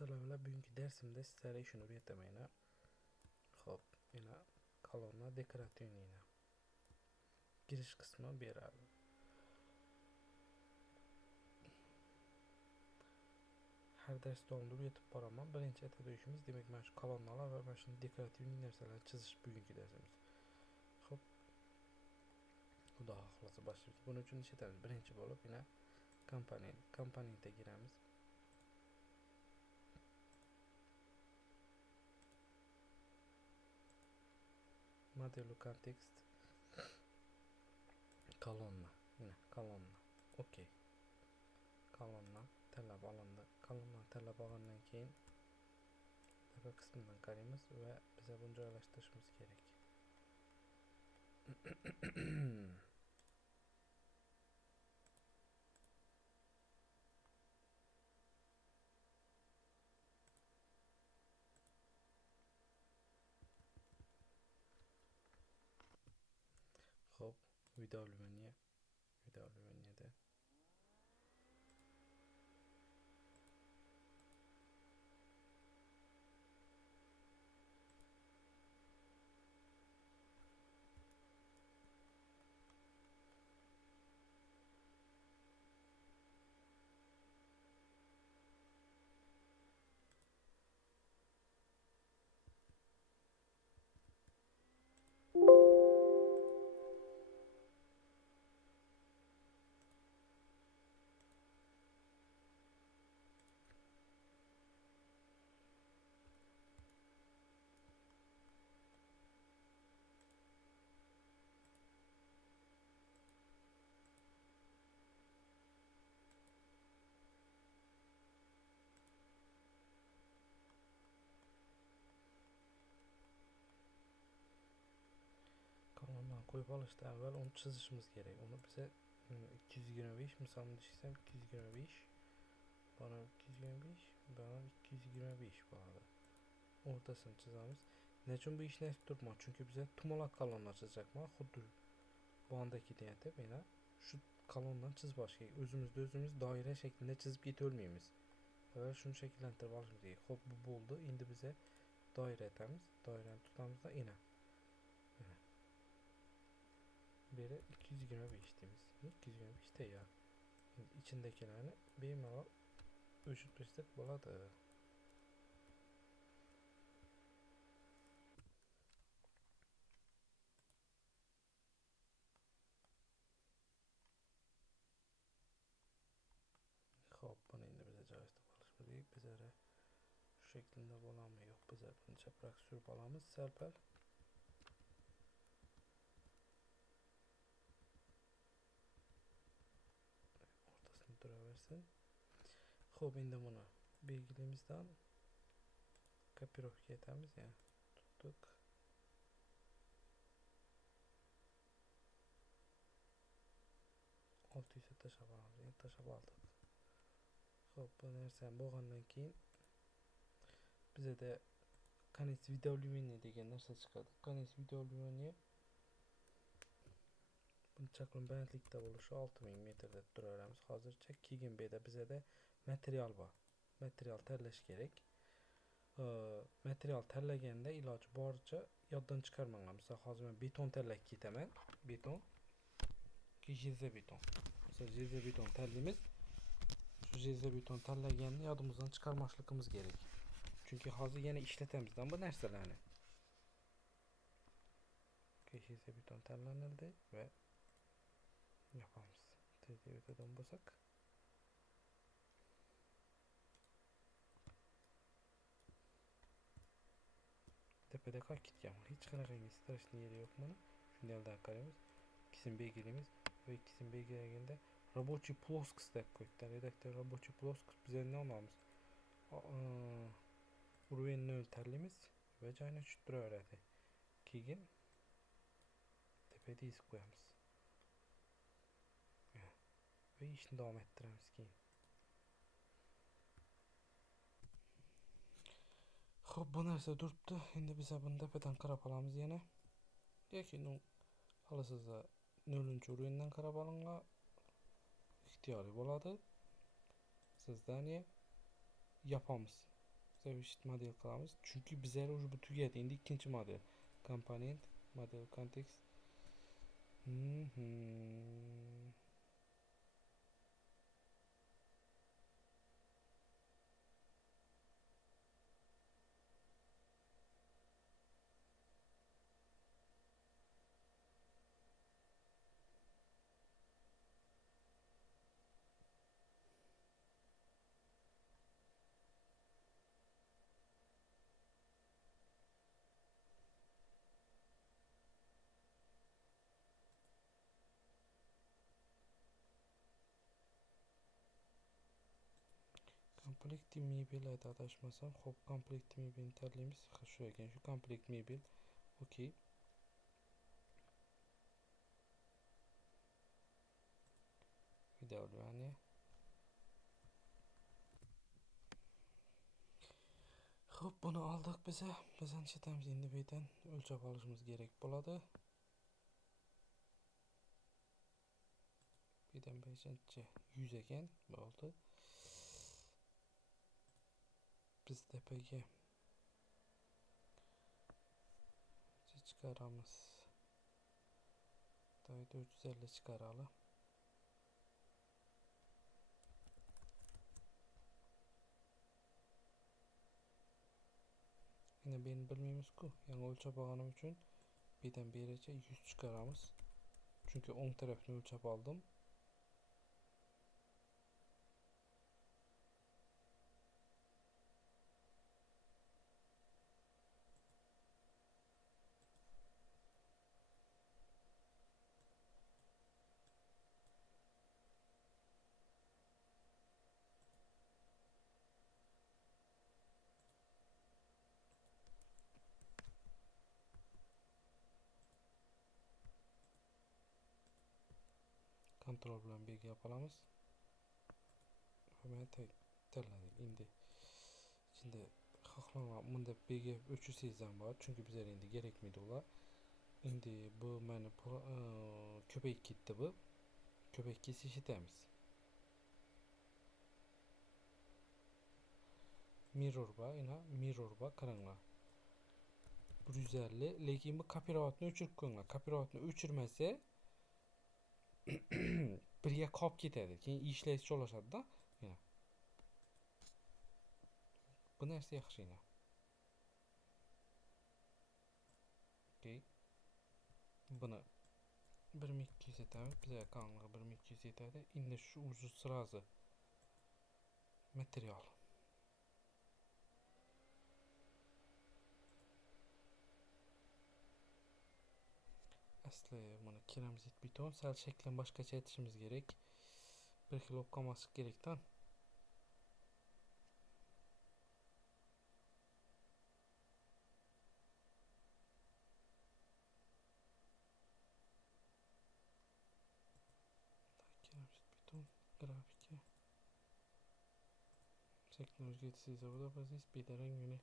Talabalar bugünkü dersimde sizlere şunu öğretmeyine. Hop, yine kolonna dekoratyon yine. Giriş kısmı bir abi. Her derste olduğu yetip baraman. Birinci etada işimiz demek ben şu kolonnalar ve ben şimdi dekoratyon narsalar çiziş bugünkü dersimiz. Hop, bu da haklası başlıyoruz. Bunun için işletemiz birinci bulup yine kampanyaya giremiz. Modelu kontekst kolonna yine kolonna. Okey. Kolonna talep alındı. Kolonna talep alından keyin tepe kısmından karayımız ve bize bunu joylashtirishimiz gerek. Hop, video lümeniyede kolondan koyup alıştı evvel onu çizişimiz gerek. Onu bize 225 misalını düşünsem 225 bana 225 bana 225 bağlı. Ortasını çizemiz. Ne için bu iş neyse durma. Çünkü bize tumalak kolonlar çizecek mi? Xudur bu andaki diyete bana şu kolondan çiz başka. Özümüz daire şeklinde çizip gitölmeyimiz. Evet şunu şekillendirip alışımız gerek. Hop bu oldu. Şimdi bize daire etemiz. Dairenin tutamızda yine. Biri 225 temiz. 225 de ya. Şimdi içindekilerini bemalol ölçüp buladı. Hop bunu endi bize joylashtirib olishimiz kerak. Bizlere şu şeklinde bulamıyor. Bize bunu çaprak sürüp alamiz salpal. Ortasını duraversin. Hop endi bunu belgilimizden kopirovka etamiz ya. Tuttuk. Alt üstü taşab olamiz. Endi taşab aldık. Hop bu narsani bo'lgandan keyin bize de konec video lümeniye degan narsa chiqadi. Konec video lümeniye çakılın balandlikda bo'lishi 6000 metrda turaveramiz. Hozircha keyin beda bizada material bor. Material tanlash kerak. Material tanlaganda iloji boricha yoddan chiqarmanglar. Misol hozir men beton tanlab ketaman. Beton. Jeleza beton. Misol jeleza beton tanlaymiz. Şu jeleza-beton tanlaganni yodimizdan chiqarmasligimiz kerak. Chunki hozir yana ishlatamizdan bu narsalarni. Jeleza-beton tanlanildi va yapamiz. Tezda o'tadigan bo'lsak tepada qolib ketgan. Hech qanaqangi stressni yeri yo'q mana. Shunday yo'ldan qaraymiz. İkisini belgilaymiz ve ikisini belgilaganda рабочий плоскость deb qo'yibdi. Redaktor рабочий плоскость bize ne olmamız? Uruven 0 tanlaymiz ve joyini tushib turaveradi. Keyin tepada yozib qo'yamiz. Ve ishni davom ettiramiz keyin. Xo'p, bu narsa turibdi. Endi biz buni tepadan qarab olamiz yana. Yoki xohlasizda 0-uruvendan qarab olinglar. İhtiyori bo'ladi. Sizdan yapamiz. Sevişit model qilamiz. Chunki bizlar уже bu tugadi. Endi ikkinchi model. Komponent, model kontekst. Komplekt mebel ayda adashmasam. Xo'p, komplekt mebelni tanlaymiz. Shu ekan, shu komplekt mebel. Okey. Vidovlyaniya. Xo'p, buni oldik biza. Bizani chetamiz. Endi bu yerdan o'lchab olishimiz kerak bo'ladi. Bu yerdan beshinchi 100 ekan. Bo'ldi. Biz tepaga chiqaramiz. 450 chiqarali. Yine beni bilmeyimiz-ku. Yani o'lchab olganim uchun bu yerdan bericha 100 chiqaramiz. Chunki o'ng tarafni o'lchab oldim. Kontrol bilan belgi yapalamiz. Hemen tanladik. Endi ichinde xohlagan bunda belgi o'chirsangiz ham bor. Chunki bizlar endi kerakmaydi ular. Endi bu mana ko'payib ketdi bu. Ko'payib ketsa ishlatamiz. Mirror bor, mirror bor, qaranglar. 150, lekin bu copyrightni o'chirib qo'yinglar. Copyrightni o'chirmasa birga qolib ketadi. Keyin ishlash joylashadi-da. Mana. Bu narsa yaxshi yana. Okey. Buni 1200 etamiz. Bizga qancha 1200 yetadi. Endi shu уже сразу material. Asli buni keramzit beton sal shaklini boshqacha aytishimiz kerak. Bir xil bo'lib qolmaslik kerakdan. Keramzit beton grafika. Shaklini o'zgartirsangiz bo'ladi, biz bedarang buni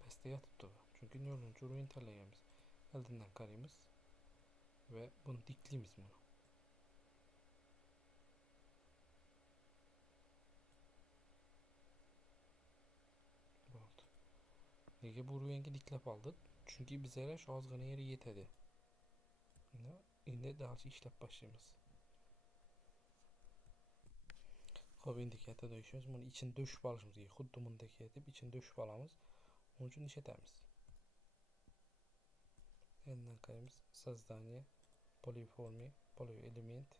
pastda yotibdi. Chunki 0-o'rin tanlaganmiz. Oldindan qaraymiz va buni tiklaymiz buni. Bo'ldi. Nega bu o'ringa diklab oldik? Chunki bizga shu ozgina yeri yetadi. Endi dalcha ishlab boshlaymiz. Xo'p, endi katta do'shimiz buni ichini do'shib olishimiz kerak. Xuddi bundek etib ichini do'shib olamiz. Onun uchun ishlatamiz. Endi qaraymiz. Создание polyforme, polyelement.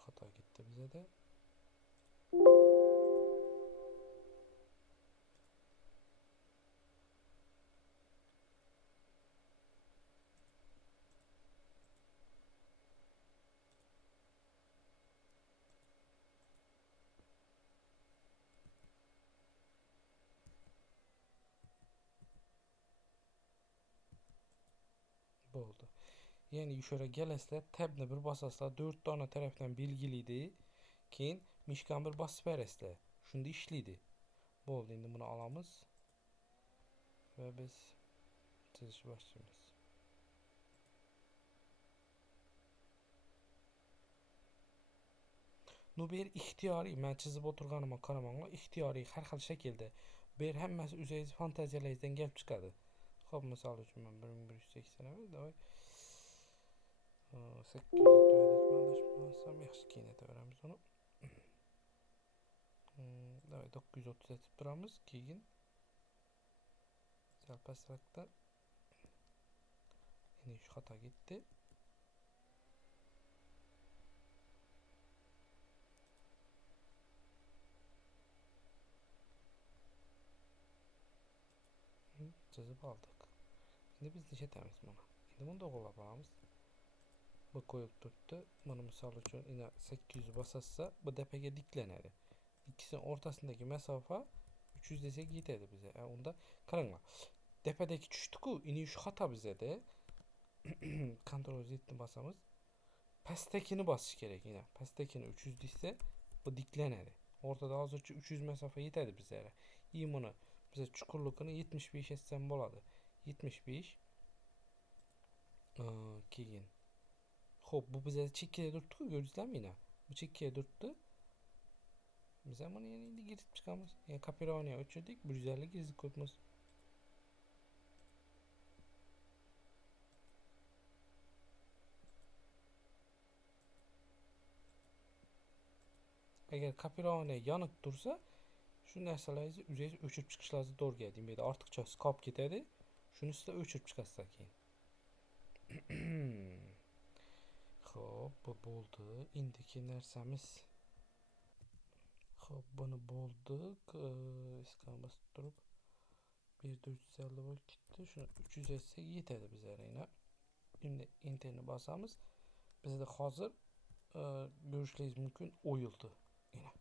Xato ketdi bizda. Bo'ldi. Yani şöyle gelesler tabne bir basaslar 4 tane taraftan bilgiliydi. Keyin mişkan bir basıp veresler. Şunda işliydi. Bo'ldi, endi bunu alamiz ve biz chizishga başlayamiz. Nu bir ixtiyoriy, men chizib o'tirganimga qaramanglar, ixtiyoriy har xil shaklda. Bu yer hammasi o'zingiz fantaziyalaringizdan kelib chiqadi. Xo'p, misol uchun men 1180 emas, davay 800 aytaylik, men adashmasam yaxshi keyin aytaveramiz uni. Davay 930 aytib turamiz, keyin sal pastroqda yine şu xato ketdi. Chizib oldik. Endi biz nechaytamiz buni? Endi buni to'g'irlab olamiz. Bu koyup turibdi. Bunu misol uchun yine 800 basasa bu tepaga diklanadi. İkisinin ortasındaki mesafe 300 desek yetadi bize. Unda qaranglar. Tepadagi tushdi-ku, ini shu xato bizada. Ctrl Z'ni basamiz. Pastdagini bosish kerak yine. Pastdagini 300 desa bu diklanadi. Ortada hozircha 300 mesafe yetadi bizga. Buni bize chuqurligini 75 etsam bo'ladi. 75 keyin. Xo'p, bu bize chekkada turibdi-ku, ko'rdingizlarmi yine? Bu chekkada turibdi. Biz bunu yana endi kiritib chiqamiz. Yani kopирование o'chirdik, 150 kirgizib qo'yibmiz. Agar kopирование yoniq tursa, shu narsalarni o'zingiz o'chirib chiqishlaringiz to'g'ri keladi. Demaydi, ortiqchasi qolib ketadi. Shuni sizlar o'chirib chiqasizlar keyin. Xo'p, bu bo'ldi. Endiki narsamiz. Xo'p, buni bo'ldik. Iskan bosib turib 1450 bo'lib ketdi. Shuni 300 etsak yetadi bizlarga yana. Endi enterni bosamiz. Bizda hozir ko'rishingiz mumkin o'yildi. Yine.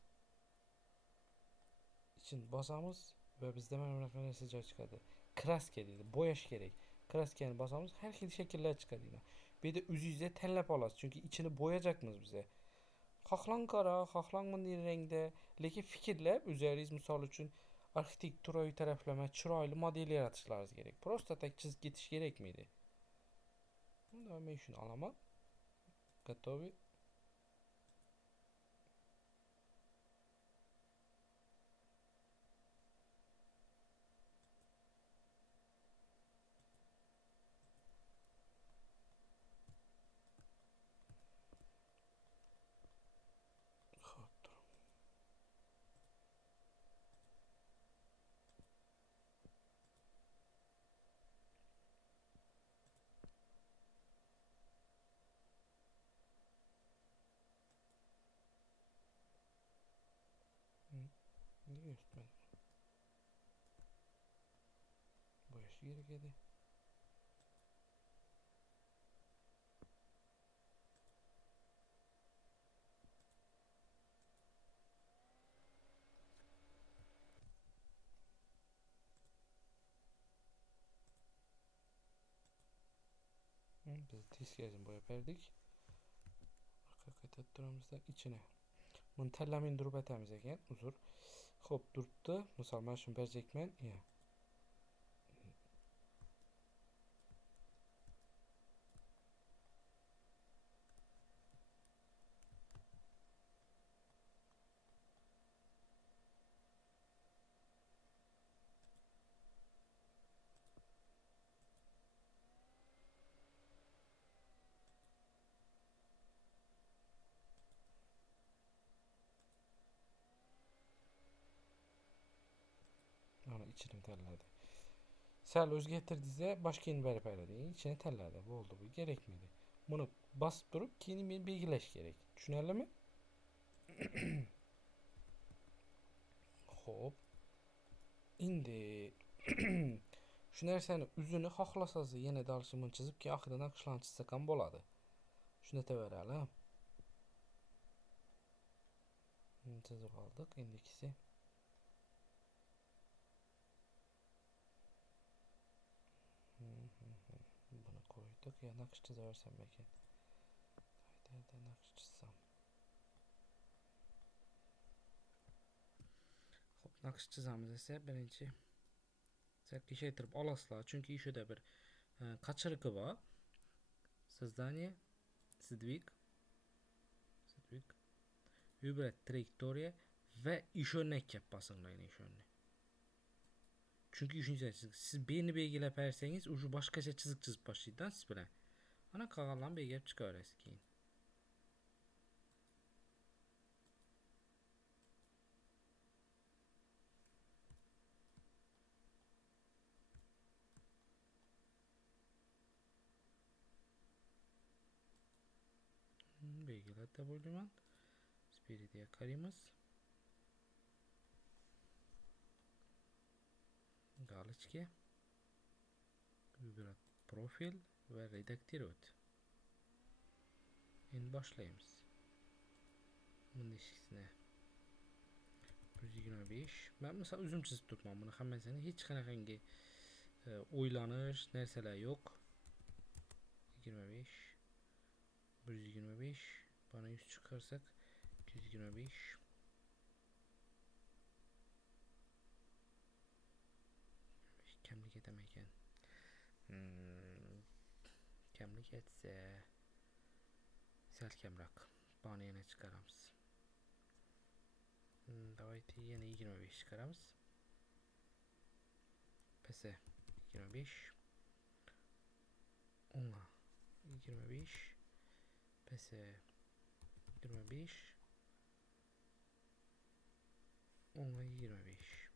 İçin basamiz ve bizde mana bunaqa narsa chiqadi. Kraska deydi, bo'yash kerak. Kraskani basamiz, har xil shakllar chiqadi yine. Bu yerda o'zingizga tanlab olasiz, chunki ichini bo'yayapmiz bize. Xohlang qora, xohlang bunday rangda, lekin fikrlab o'zingiz misol uchun arxitekturaviy taraflama chiroyli model yaratishlaringiz kerak. Prosta tak chizib ketish kerakmaydi. Unda men shuni olaman. Готовы? Niye üstüme boyash kerak edi? Biz testkazini boyab berdik. Orqa qaytarib turamizda ichine. Buni tanlamay turib aytamiz ekan, uzr. Xo'p, turibdi. Misol men shuni berjakman. Ana içini tanladi. Sal o'zgartirdingizda boshqani berib beradi. İçini tanladi. Bo'ldi, bu kerakmaydi. Buni bosib turib, keyin men belgilash kerak. Tushunarlimi? Xo'p. Endi shu narsani o'zini xohlasangiz yana dalshimini chizib, keyin oxirida naqshlarni chizsak ham bo'ladi. Shuni aytaveraylik. Chizib oldik. Endikisi buni qo'ydik. Yok ya, nakış çizersem belki. Haydi nakış çizsem. Hop, nakış çizemiz ise birinci işeytirip alasla. Çünkü işede bir kaçırıkı var. Создание, сдвиг, выбрать траектория ve işönne kep basınlayın işönne. Çünkü üçüncü çizik. Siz birini belgilep erseniz ucu başkaça çizik çizip başlaydan siz bile. Ana kalandan belgilep çıkarız keyin. Belgilep de boyluman. Spiridiye karımız. Галочки. Выбирать profil ve redaktировать. Şimdi başlayımız. Bunun işçisine 125. Ben mesela üzüm çizip tutmam bunu. Hemen seni hiç kanakenge oylanır, nerseler yok. 25. 125. Bana 100 çıkarsak 225. Kemlik edemeyken. Kemlik etse sel kemrak. Bana yine çıkaramız. Давайте yine 25 çıkaramız. Pese 25. 10'a 25. Pese 25. 10'a 25.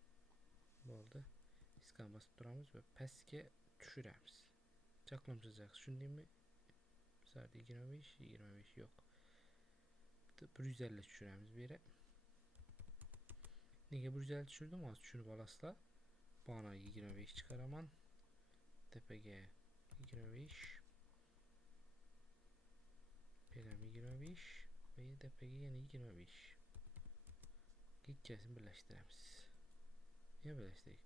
Bu oldu. İskan basıp duramız ve peske düşüremiz. Çaklamçacak. Şunu mi? Sadece 25 yok. 150 düşüremiz bir yere. Nege 150 düşürdüm az düşürüp alasla. Bana 25 çıkaraman. Tepege 25. Pelem 25. Ve tepege yine 25. Gideceğiz birleştiremiz. Niye birleştirik?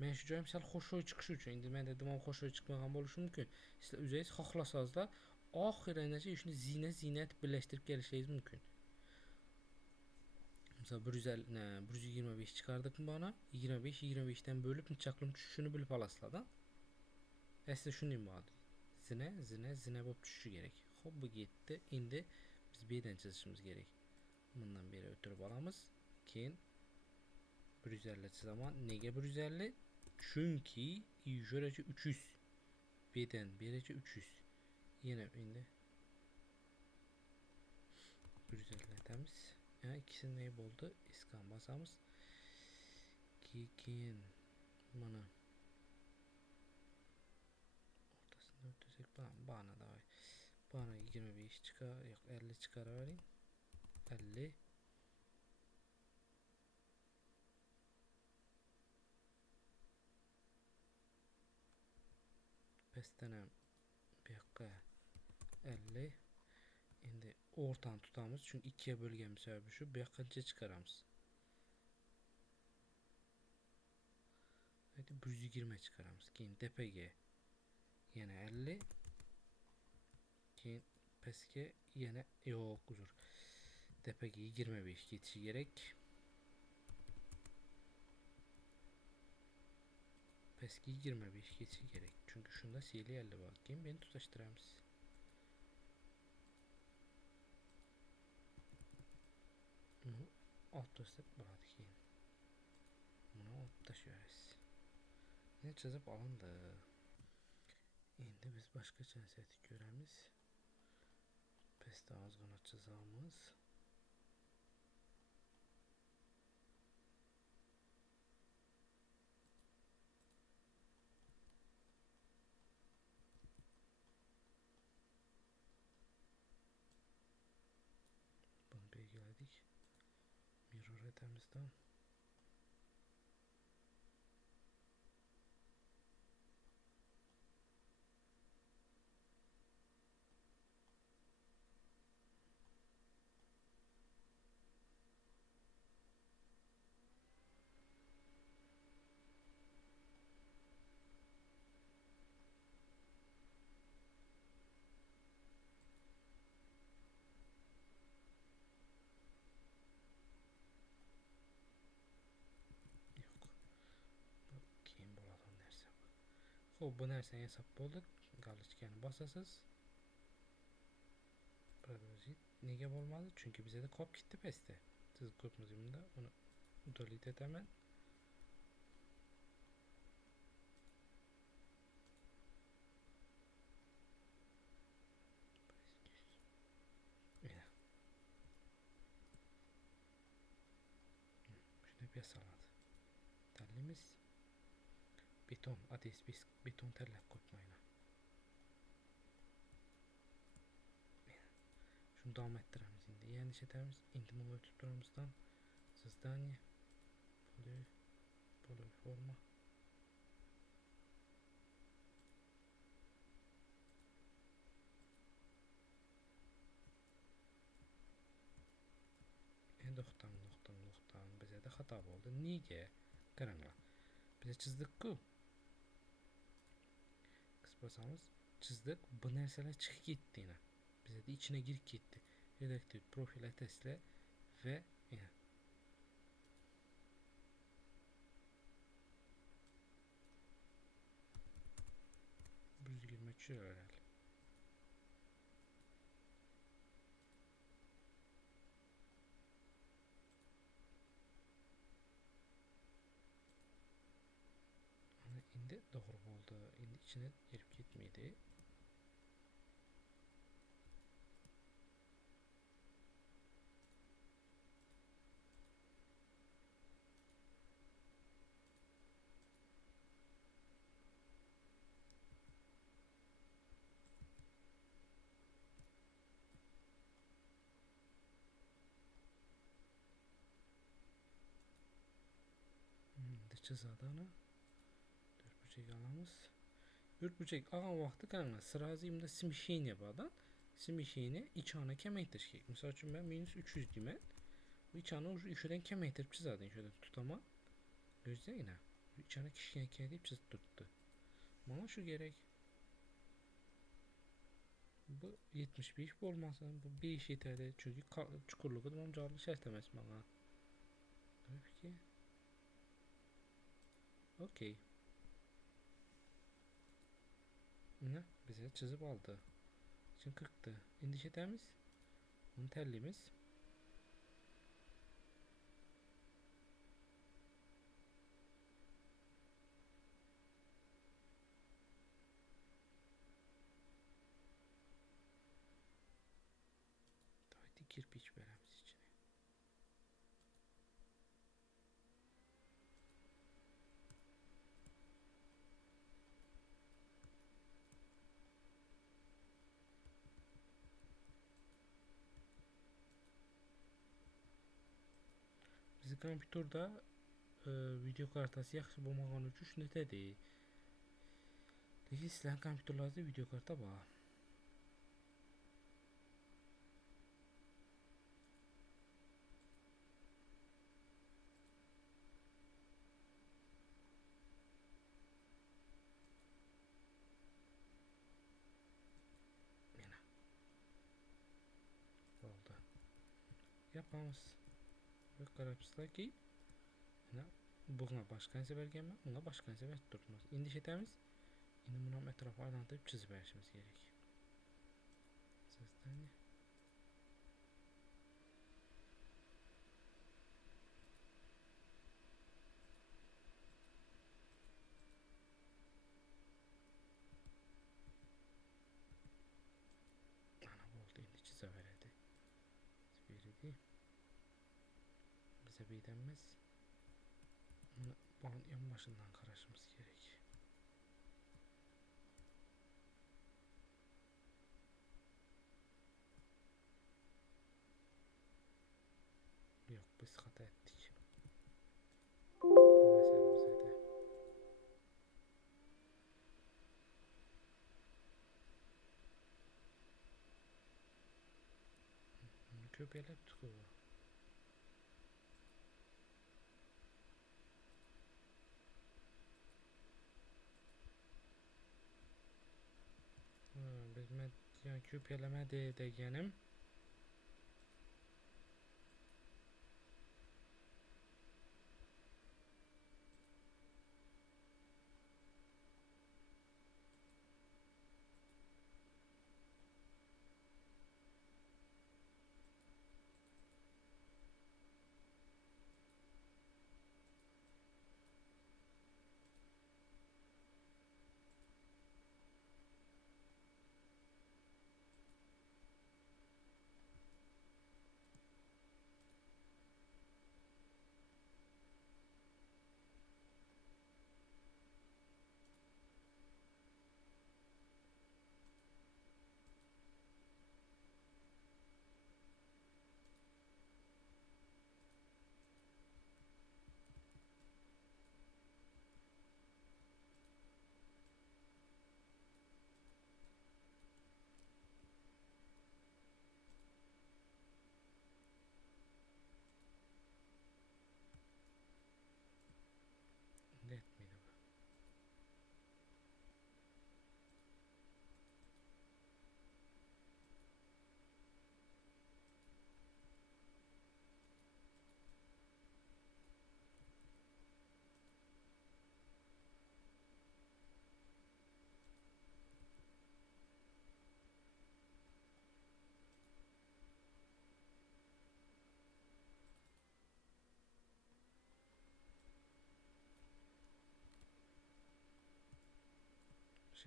Ben şu cayım sel hoş oy çıkışı üçün. İndi mən dedim ama hoş oy çıkmayan oluşu mümkün. Sizler üzəyiz xaxlasaz da ahirənəcə işini zinət birləşdirib gəlişəyiz mümkün. Mesela 125 çıkardık mı bana? 25'ten bölüp çaklım düşüşünü bilip alasla. Əslində şunu diyeyim bana. Zine bu düşüşü gerek. Hop bu gitti. İndi biz birden çizişimiz gerek. Bundan beri ötürüp alamız. Keyin 150 çizaman. Nege 150? Çünkü görece 300. Birden birece 300. Yine indi. 150 temiz. Yani ikisinin neyi oldu? İskan basamız. Keyin bana ortasında ötecek bana da var. Bana 25 çıkar, yok 50 çıkarıvereyim. 50. Pestenem bir dakika 50. Şimdi ortadan tutamız çünkü ikiye bölgemiz sebebi şu. Bir dakika çıkaramız. Hadi 120 çıkaramız. Keyin DPG yine 50. Keyin peske yine yok uzur. DPG 25 geçişi gerek. Peski 25 geçişi gerek. Çünkü şunda sihirli 50 var. Keyin beni tutaştıramız. Bunu alt taşıp bıraktı keyin. Bunu alt taşıyoruz. Ne çizip alındı. Şimdi biz başka çenseti göremiz. Peste azgına çizamız. Bunu belgeledik. Mirror etemizden. Xo'p, bu narsani hesab bo'ldik. Galochkani bosasiz. Продолжить. Nega bo'lmadi? Chunki bizda qolib ketdi pastda. Siz ko'pmiz bunda uni udalить etaman. Shuni besaladi. Tanlaymiz. Beton, ateist beton tanlab qo'ymayman. Shuni davom ettiramiz endi. Yana ishlатamiz. Endi nima o'tib turamizdan sozdание poliforma. To'xtam. Bizda xato bo'ldi. Nega? Qaranglar. Biz chizdik-ku. Qisqasamiz, chizdik. Bu narsalar chiqib ketdi yana. Bizda ichine girib ketdi. Redaktiv profil atasizlar va yana 120 tushiraveradi. Ana endi to'g'ri bo'ldi. Endi ichine girib ketmaydi. Chizadi ana. 4 burchak olamiz. 4 burchak olgan vaqtda qaranglar, сразу imda смещение borda. Смещение ichani kamaytirish kerak. Misol uchun men -300 deyman. Bu ichani уже ishidan kamaytirib chizadi. Shunday tutaman. Ko'rsanglar. İçani kichkina deb chizib turibdi. Mana shu kerak. Bu 75 bo'lmasa, bu 5 yetadi. Chunki chuqurligi bilan joyli shart emas menga. Okey. Okey. Mana bizga chizib oldi. Için 40'tı. Endi ishlатamiz. Uni tanlaymiz. Давайте kirpiç beramiz içine. Bizi kompüterda video kartası yaxshi bo'lmagani uchun shuni dedi. Lekin sizlar kompüterlaringizda video karta bor. Mana. Bo'ldi. Yapamiz. Ve qarabsizlarki, mana bunga boshqa narsa berganman, bunga boshqa narsa berib turibmiz. Endi ishlатamiz. Endi buni ham atrofga aylantirib chizib berishimiz kerak. Sozdание. Mana bo'ldi, endi chizaveradi. Berdi. Bize beydemiz. Bunu en başından qarashimiz kerak. Yo'q, biz xato etdik. Bu masala bizda. Ko'p elabdi-ku. Bilmem, yani ko'p elamadi deganim.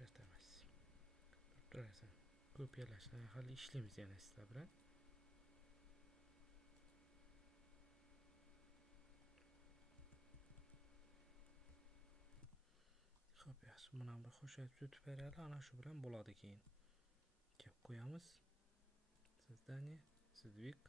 Şart emas. Durasan. Kopyalashni hali ishlaymiz yana sizlar bilan. Xo'p, yaxshi. Buni bir qo'shib tutib beraylik. Ana shu bilan bo'ladi keyin. Kelib qo'yamiz. Создание, сдвиг,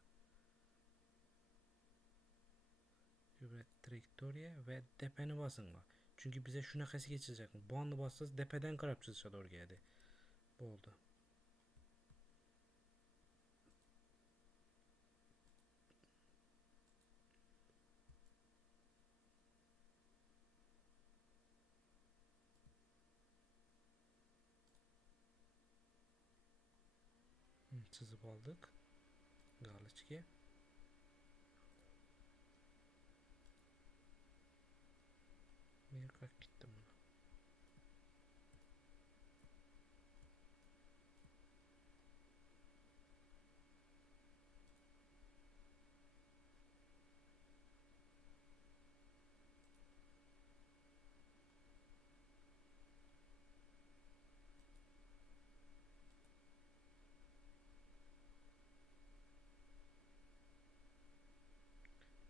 trayektoriya va tepani bosinglar. Chunki biza shunaqasiga chizajak. Bonni bossangiz tepadan qarab chizishadi o'rgadi. Bo'ldi. Chizib oldik. Галочка. Men как ketdim buni.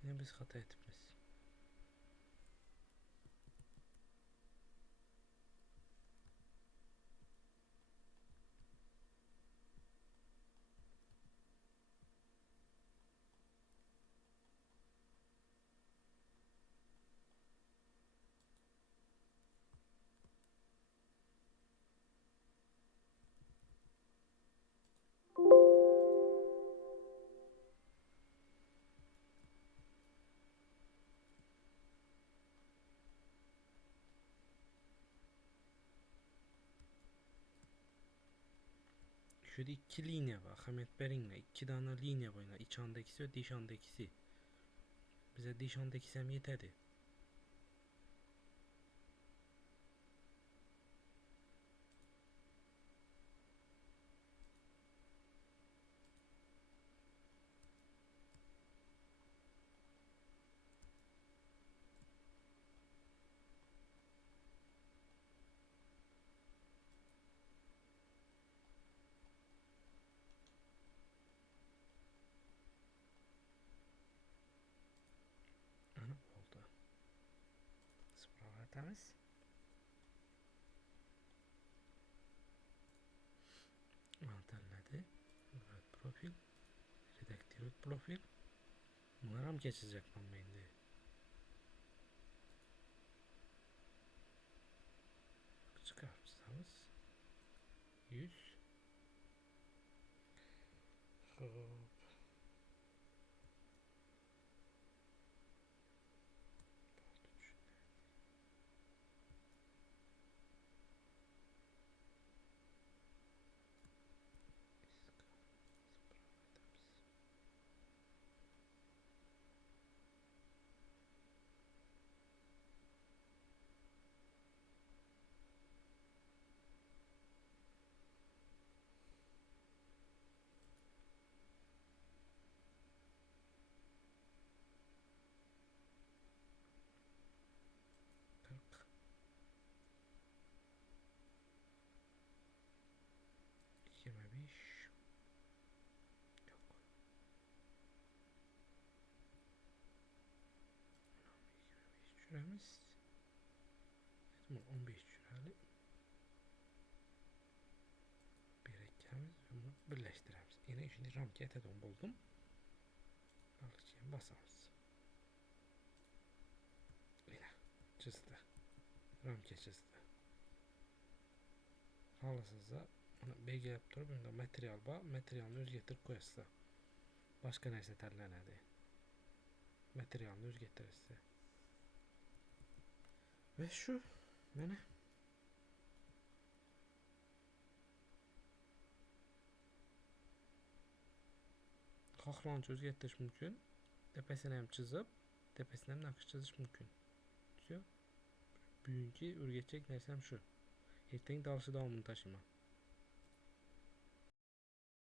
Yine biz hata etibmiz. Şurada iki linye var. Ahamiyet verin. İki tane linye var. İçandakisi ve dışandakisi. Bize dışandakisi hem yeterli. Ana oldu. Sправа atamiz. Tanladı. Evet, profil. Redaktировать profil. Bunlar ham geçecekman endi. Çıkarıp çizamiz. 100. Hop. Süremiz 15 süreli. Birikimiz bunu birleştiremiz. Yine şimdi ramki eteden buldum. Alıcıya basarız. Yine çizdi. Ramki çizdi. Halasızda bunu belgilep durup bunda material var. Materialını özgetirip koyasızda. Başka neyse terlenedi. Materialını özgetirirse. Ve şu beni xohlancha o'zgartirish mumkin. Tepasini ham chizib, tepasini ham naqsh chizish mumkin. Bugungi o'rgatacak narsam shu. Ertaga darsda davomini tashlayman.